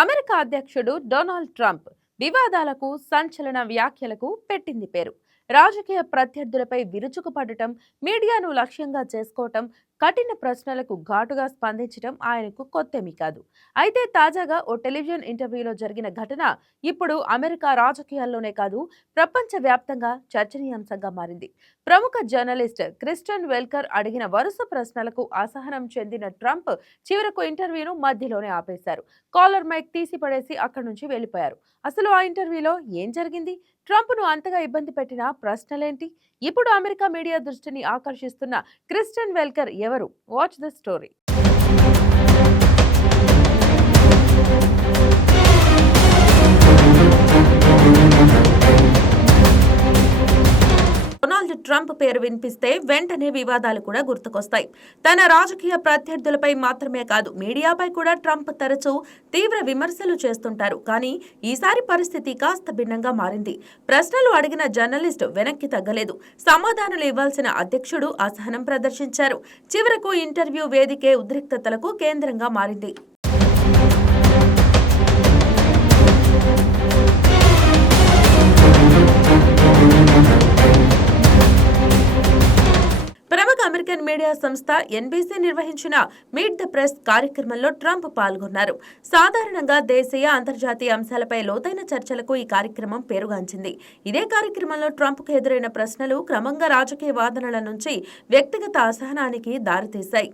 America అధ్యక్షుడు Donald Trump వివాదాలకు, సంచలన వ్యాఖ్యలకు పెట్టింది పేరు. రాజకీయ ప్రత్యర్థులపై విరుచుకుపడటం, మీడియాను లక్ష్యంగా చేసుకోవటం, కఠిన ప్రశ్నలకు ఘాటుగా స్పందించటం ఆయనకు కొత్తేమీ కాదు. అయితే తాజాగా ఓ టెలివిజన్ ఇంటర్వ్యూలో జరిగిన ఘటన ఇప్పుడు అమెరికా రాజకీయాల్లోనే కాదు, ప్రపంచ వ్యాప్తంగా చర్చనీయాంశంగా మారింది. ప్రముఖ జర్నలిస్ట్ క్రిస్టన్ వెల్కర్ అడిగిన వరుస ప్రశ్నలకు అసహనం చెందిన ట్రంప్ చివరకు ఇంటర్వ్యూను మధ్యలోనే ఆపేశారు. కాలర్ మైక్ తీసి పడేసి అక్కడి నుంచి వెళ్లిపోయారు. అసలు ఆ ఇంటర్వ్యూలో ఏం జరిగింది? ట్రంప్ను అంతగా ఇబ్బంది పెట్టిన ప్రశ్నలేంటి? ఇప్పుడు అమెరికా మీడియా దృష్టిని ఆకర్షిస్తున్న క్రిస్టన్ వెల్కర్ ఎవరు? Watch the story. Donald Trump పేరు వినిపిస్తే వెంటనే వివాదాలు కూడా గుర్తుకొస్తాయి. తన రాజకీయ ప్రత్యర్థులపై మాత్రమే కాదు, మీడియాపై కూడా ట్రంప్ తరచూ తీవ్ర విమర్శలు చేస్తుంటారు. కానీ ఈసారి పరిస్థితి కాస్త భిన్నంగా మారింది. ప్రశ్నలు అడిగిన జర్నలిస్ట్ వెనక్కి తగ్గలేదు. సమాధానాలు ఇవ్వాల్సిన అధ్యక్షుడు అసహనం ప్రదర్శించారు. చివరకు ఇంటర్వ్యూ వేదికే ఉద్రిక్తతలకు కేంద్రంగా మారింది. అమెరికన్ మీడియా సంస్థ ఎన్బీసీ నిర్వహించిన మీట్ ద ప్రెస్ కార్యక్రమంలో ట్రంప్ పాల్గొన్నారు. సాధారణంగా దేశీయ, అంతర్జాతీయ అంశాలపై లోతైన చర్చలకు ఈ కార్యక్రమం పేరుగాంచింది. ఇదే కార్యక్రమంలో ట్రంప్కు ఎదురైన ప్రశ్నలు క్రమంగా రాజకీయ వాదనల నుంచి వ్యక్తిగత అసహనానికి దారితీశాయి.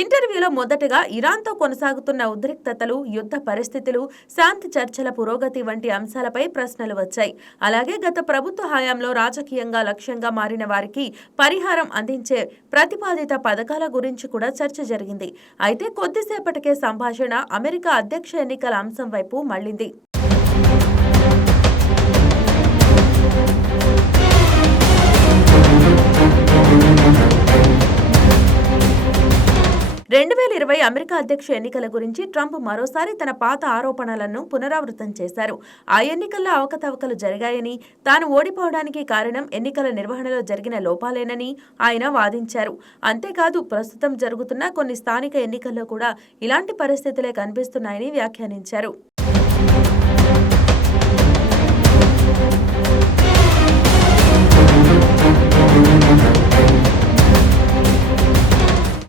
ఇంటర్వ్యూలో మొదటగా ఇరాన్తో కొనసాగుతున్న ఉద్రిక్తతలు, యుద్ధ పరిస్థితులు, శాంతి చర్చల పురోగతి వంటి అంశాలపై ప్రశ్నలు వచ్చాయి. అలాగే గత ప్రభుత్వ హయాంలో రాజకీయంగా లక్ష్యంగా మారిన వారికి పరిహారం అందించే ప్రతిపాదిత పథకాల గురించి కూడా చర్చ జరిగింది. అయితే కొద్దిసేపటికే సంభాషణ అమెరికా అధ్యక్ష ఎన్నికల అంశం వైపు మళ్లింది. 2020 అమెరికా అధ్యక్ష ఎన్నికల గురించి ట్రంప్ మరోసారి తన పాత ఆరోపణలను పునరావృతం చేశారు. ఆ ఎన్నికల్లో అవకతవకలు జరిగాయని, తాను ఓడిపోవడానికి కారణం ఎన్నికల నిర్వహణలో జరిగిన లోపాలేనని ఆయన వాదించారు. అంతేకాదు, ప్రస్తుతం జరుగుతున్న కొన్ని స్థానిక ఎన్నికల్లో కూడా ఇలాంటి పరిస్థితులే కనిపిస్తున్నాయని వ్యాఖ్యానించారు.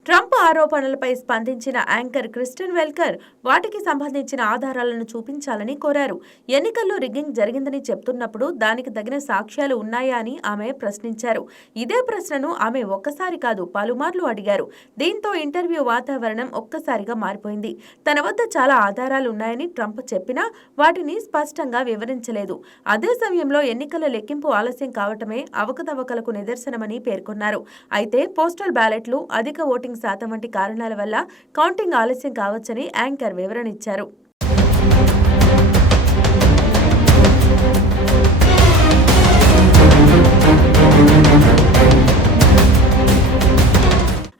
ట్రంప్ ఆరోపణలపై స్పందించిన యాంకర్ క్రిస్టన్ వెల్కర్ వాటికి సంబంధించిన ఆధారాలను చూపించాలని కోరారు. ఎన్నికల్లో రిగ్గింగ్ జరిగిందని చెప్తున్నప్పుడు దానికి తగిన సాక్ష్యాలు ఉన్నాయా అని ఆమె ప్రశ్నించారు. ఇదే ప్రశ్నను ఆమె ఒక్కసారి కాదు, పలుమార్లు అడిగారు. దీంతో ఇంటర్వ్యూ వాతావరణం ఒక్కసారిగా మారిపోయింది. తన వద్ద చాలా ఆధారాలు ఉన్నాయని ట్రంప్ చెప్పినా వాటిని స్పష్టంగా వివరించలేదు. అదే సమయంలో ఎన్నికల లెక్కింపు ఆలస్యం కావటమే అవకతవకలకు నిదర్శనమని పేర్కొన్నారు. అయితే పోస్టల్ బ్యాలెట్లు, అధిక ఓటింగ్ శాతం వంటి కారణాల వల్ల కౌంటింగ్ ఆలస్యం కావచ్చని యాంకర్ వివరణ ఇచ్చారు.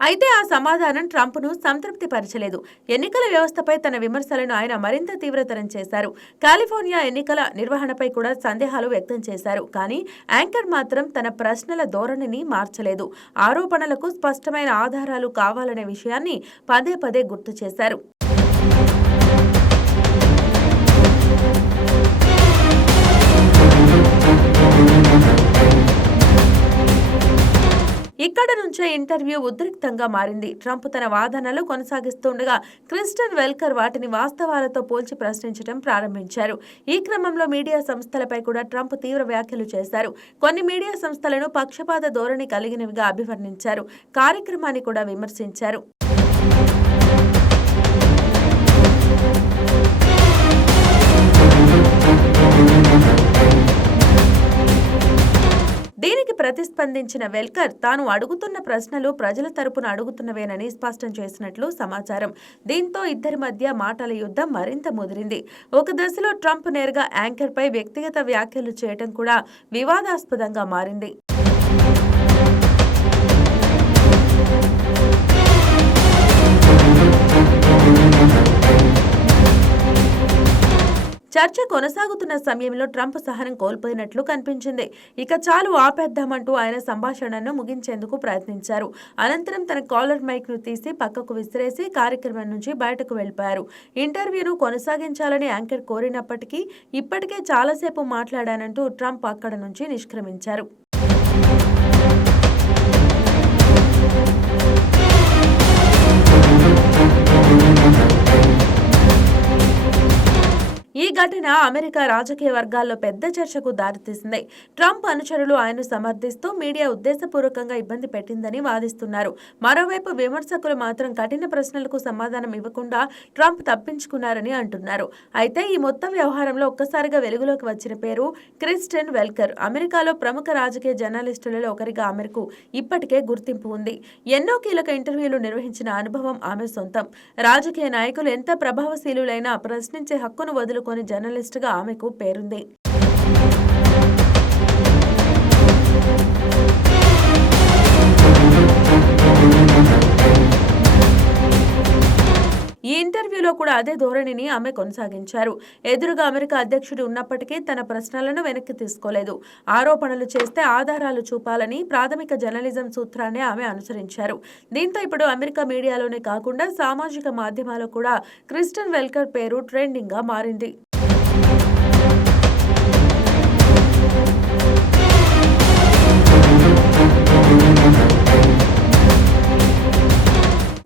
అయితే ఆ సమాధానం ట్రంప్ను సంతృప్తిపరచలేదు. ఎన్నికల వ్యవస్థపై తన విమర్శలను ఆయన మరింత తీవ్రతరం చేశారు. కాలిఫోర్నియా ఎన్నికల నిర్వహణపై కూడా సందేహాలు వ్యక్తం చేశారు. కానీ యాంకర్ మాత్రం తన ప్రశ్నల ధోరణిని మార్చలేదు. ఆరోపణలకు స్పష్టమైన ఆధారాలు కావాలనే విషయాన్ని పదే పదే గుర్తు చేశారు. ఇక్కడ నుంచే ఇంటర్వ్యూ ఉద్రిక్తంగా మారింది. ట్రంప్ తన వాదనలు కొనసాగిస్తుండగా క్రిస్టన్ వెల్కర్ వాటిని వాస్తవాలతో పోల్చి ప్రశ్నించడం ప్రారంభించారు. ఈ క్రమంలో మీడియా సంస్థలపై కూడా ట్రంప్ తీవ్ర వ్యాఖ్యలు చేశారు. కొన్ని మీడియా సంస్థలను పక్షపాత ధోరణి కలిగినవిగా అభివర్ణించారు. కార్యక్రమాన్ని కూడా విమర్శించారు. దీనికి ప్రతిస్పందించిన వెల్కర్ తాను అడుగుతున్న ప్రశ్నలు ప్రజల తరపున అడుగుతున్నవేనని స్పష్టం చేసినట్లు సమాచారం. దీంతో ఇద్దరి మధ్య మాటల యుద్ధం మరింత ముదిరింది. ఒక దశలో ట్రంప్ నేరుగా యాంకర్పై వ్యక్తిగత వ్యాఖ్యలు చేయడం కూడా వివాదాస్పదంగా మారింది. చర్చ కొనసాగుతున్న సమయంలో ట్రంప్ సహనం కోల్పోయినట్లు కనిపించింది. ఇక చాలు ఆపేద్దామంటూ ఆయన సంభాషణను ముగించేందుకు ప్రయత్నించారు. అనంతరం తన కాలర్ మైక్ ను తీసి పక్కకు విసిరేసి కార్యక్రమం నుంచి బయటకు వెళ్లిపోయారు. ఇంటర్వ్యూను కొనసాగించాలని యాంకర్ కోరినప్పటికీ ఇప్పటికే చాలాసేపు మాట్లాడానంటూ ట్రంప్ అక్కడ నుంచి నిష్క్రమించారు. ఈ ఘటన అమెరికా రాజకీయ వర్గాల్లో పెద్ద చర్చకు దారితీసింది. ట్రంప్ అనుచరులు ఆయన్ను సమర్థిస్తూ మీడియా ఉద్దేశపూర్వకంగా ఇబ్బంది పెట్టిందని వాదిస్తున్నారు. మరోవైపు విమర్శకులు మాత్రం కఠిన ప్రశ్నలకు సమాధానం ఇవ్వకుండా ట్రంప్ తప్పించుకున్నారని అంటున్నారు. అయితే ఈ మొత్తం వ్యవహారంలో ఒక్కసారిగా వెలుగులోకి వచ్చిన పేరు క్రిస్టియన్ వెల్కర్. అమెరికాలో ప్రముఖ రాజకీయ జర్నలిస్టులలో ఒకరిగా ఆమెకు ఇప్పటికే గుర్తింపు ఉంది. ఎన్నో కీలక ఇంటర్వ్యూలు నిర్వహించిన అనుభవం ఆమె సొంతం. రాజకీయ నాయకులు ఎంత ప్రభావశీలులైనా ప్రశ్నించే హక్కును వదులుకొని జర్నలిస్టుగా ఆమెకు పేరుంది. ఈ ఇంటర్వ్యూలో కూడా అదే ధోరణిని ఆమె కొనసాగించారు. ఎదురుగా అమెరికా అధ్యక్షుడు ఉన్నప్పటికీ తన ప్రశ్నలను వెనక్కి తీసుకోలేదు. ఆరోపణలు చేస్తే ఆధారాలు చూపాలని ప్రాథమిక జర్నలిజం సూత్రాన్ని ఆమె అనుసరించారు. దీంతో ఇప్పుడు అమెరికా మీడియాలోనే కాకుండా సామాజిక మాధ్యమాల్లో కూడా క్రిస్టియన్ వెల్కర్ పేరు ట్రెండింగ్ గా మారింది.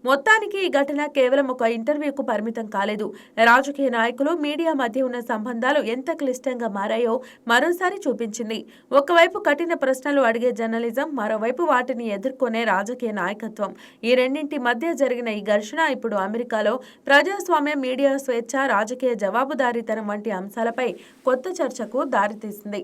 మొత్తానికి ఈ ఘటన కేవలం ఒక ఇంటర్వ్యూకు పరిమితం కాలేదు. రాజకీయ నాయకులు, మీడియా మధ్య ఉన్న సంబంధాలు ఎంత క్లిష్టంగా మారాయో మరోసారి చూపించింది. ఒకవైపు కఠిన ప్రశ్నలు అడిగే జర్నలిజం, మరోవైపు వాటిని ఎదుర్కొనే రాజకీయ నాయకత్వం. ఈ రెండింటి మధ్య జరిగిన ఈ ఘర్షణ ఇప్పుడు అమెరికాలో ప్రజాస్వామ్యం, మీడియా స్వేచ్ఛ, రాజకీయ జవాబుదారీతనం వంటి అంశాలపై కొత్త చర్చకు దారితీసింది.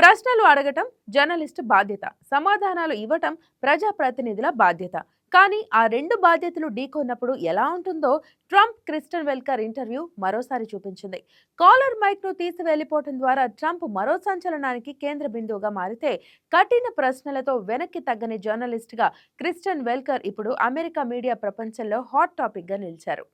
ప్రశ్నలు అడగటం జర్నలిస్టు బాధ్యత, సమాధానాలు ఇవ్వటం ప్రజాప్రతినిధుల బాధ్యత. కానీ ఆ రెండు బాధ్యతలు ఢీకొన్నప్పుడు ఎలా ఉంటుందో ట్రంప్ క్రిస్టియన్ వెల్కర్ ఇంటర్వ్యూ మరోసారి చూపించింది. కాలర్ మైక్ ను తీసి వెళ్లిపోవటం ద్వారా ట్రంప్ మరో సంచలనానికి కేంద్ర బిందువుగా మారితే, కఠిన ప్రశ్నలతో వెనక్కి తగ్గని జర్నలిస్ట్ గా క్రిస్టియన్ వెల్కర్ ఇప్పుడు అమెరికా మీడియా ప్రపంచంలో హాట్ టాపిక్ గా నిలిచారు.